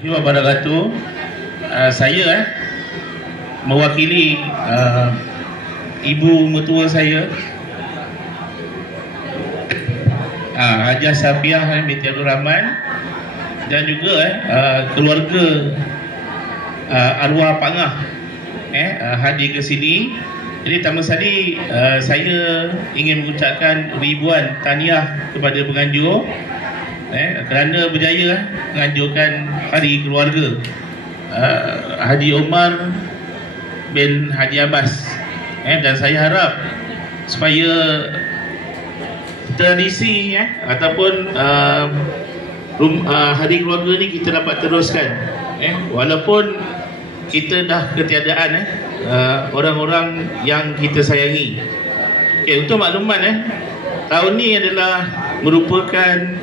Wabarakatuh. Saya mewakili ibu mertua saya, Hajah Safiah binti Abdul Rahman, dan juga keluarga arwah Pak Ngah hadir ke sini. Jadi pertama sekali saya ingin mengucapkan ribuan tahniah kepada penganjur kerana berjaya menganjurkan Hari Keluarga Haji Omar bin Haji Abbas, dan saya harap supaya tradisi ataupun Hari Keluarga ni kita dapat teruskan, walaupun kita dah ketiadaan orang-orang yang kita sayangi. Untuk makluman, tahun ni adalah merupakan,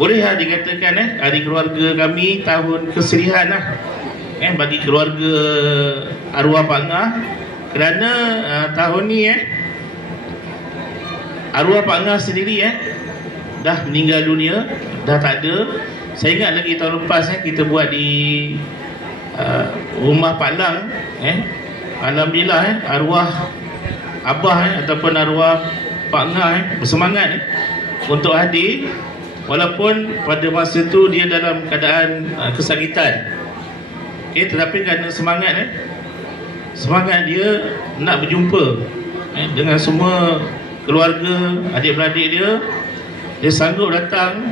bolehlah dikatakan Hari Keluarga kami tahun kesedihan bagi keluarga arwah Pak Ngah, kerana tahun ni arwah Pak Ngah sendiri dah meninggal dunia, dah tak ada. Saya ingat lagi tahun lepas kita buat di rumah Pak Lang. Alhamdulillah arwah abah ataupun arwah Pak Ngah bersemangat untuk hadir, walaupun pada masa tu dia dalam keadaan kesakitan. Tetapi kerana semangat dia nak berjumpa dengan semua keluarga, adik-beradik dia sanggup datang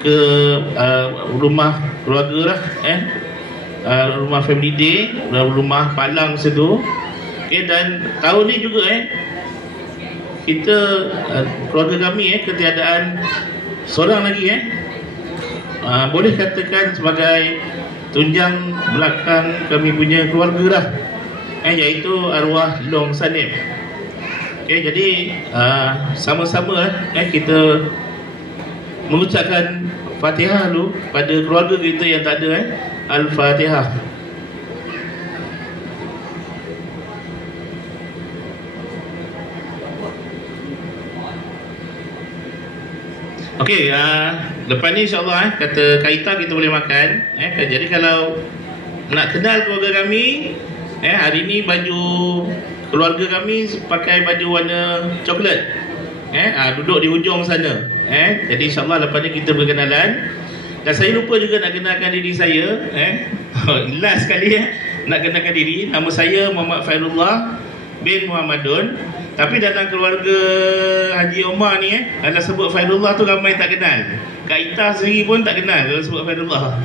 ke rumah keluarga rumah family day, rumah Pak Lang situ. Dan tahun ni juga kita, keluarga kami ketiadaan seorang lagi boleh katakan sebagai tunjang belakang kami punya keluarga lah, iaitu arwah Long Sanib. Jadi sama-sama kita mengucapkan Fatihah dulu pada keluarga kita yang tak ada. Al-Fatihah. Okey, lepas ni insyaAllah kata Kaita kita boleh makan. Jadi kalau nak kenal keluarga kami, hari ni baju keluarga kami pakai baju warna coklat, duduk di hujung sana. Jadi insyaAllah lepas ni kita berkenalan. Dan saya lupa juga nak kenalkan diri saya. Last sekali nak kenalkan diri. Nama saya Muhammad Fairullah bin Muhammadun. Tapi dalam keluarga Haji Omar ni kalau sebut Fairullah tu ramai tak kenal. Kak Ita sendiri pun tak kenal kalau sebut Fairullah.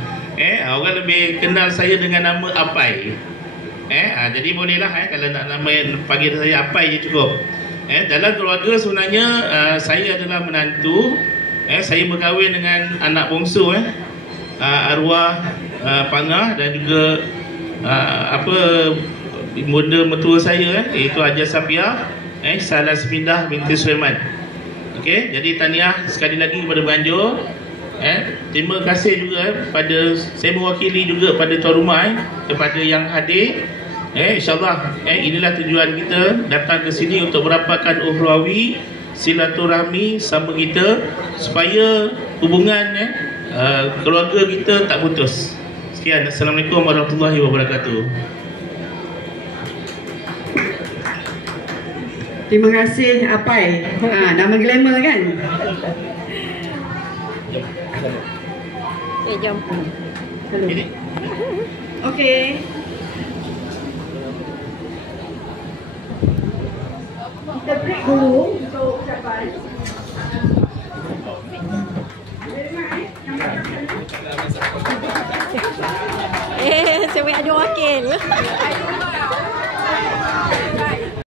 Orang lebih kenal saya dengan nama Apai. Jadi bolehlah kalau nak nama panggil saya Apai je cukup. Dalam keluarga sebenarnya saya adalah menantu. Saya berkahwin dengan anak bongsu arwah Pak Ngah, dan juga bunda mertua saya iaitu Hajah Safiah Salasmindah binti Sulaiman. Jadi tahniah sekali lagi kepada penganjur. Terima kasih juga pada, saya mewakili juga pada tuan rumah kepada yang hadir. InsyaAllah inilah tujuan kita datang ke sini untuk merapatkan ukhrawi, silaturahmi sama kita, supaya hubungan keluarga kita tak putus. Sekian, Assalamualaikum warahmatullahi wabarakatuh. Terima kasih Apai. Nama glamour kan? Jom. Okey. Kita break dulu untuk ucapan. Saya ada wakil.